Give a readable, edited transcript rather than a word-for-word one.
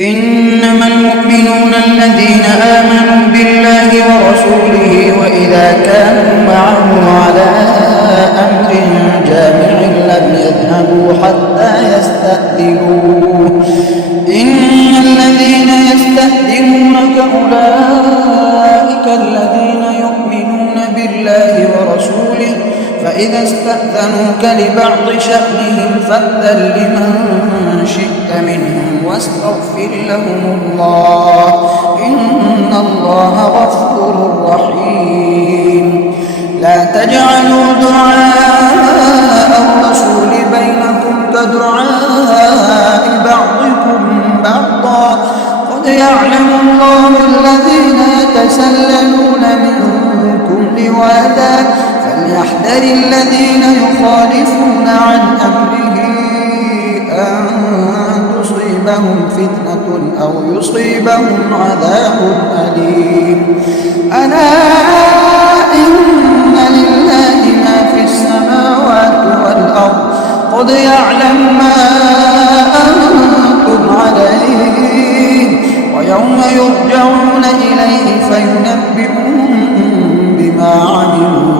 إنما المؤمنون الذين آمنوا بالله ورسوله وإذا كانوا معه على أمر جامع لم يذهبوا حتى يستأذنوه إن الذين يستأذنونك أولئك الذين يؤمنون بالله ورسوله فإذا استأذنوك لبعض شأنهم فأذن لمن شئت منهم واستغفر لهم الله إن الله غفور رحيم. لا تجعلوا دعاء الرسول بينكم كدعاء بعضكم بعضا قد يعلم الله الذين يتسللون منكم لواذا فليحذر الذين يخالفون عن أمره أن تصيبهم فتنة أو يصيبهم عذاب أليم. ألا إن لله ما في السماوات والأرض قد يعلم ما أنتم عليه ويوم يرجعون إليه فينبئهم بما عملوا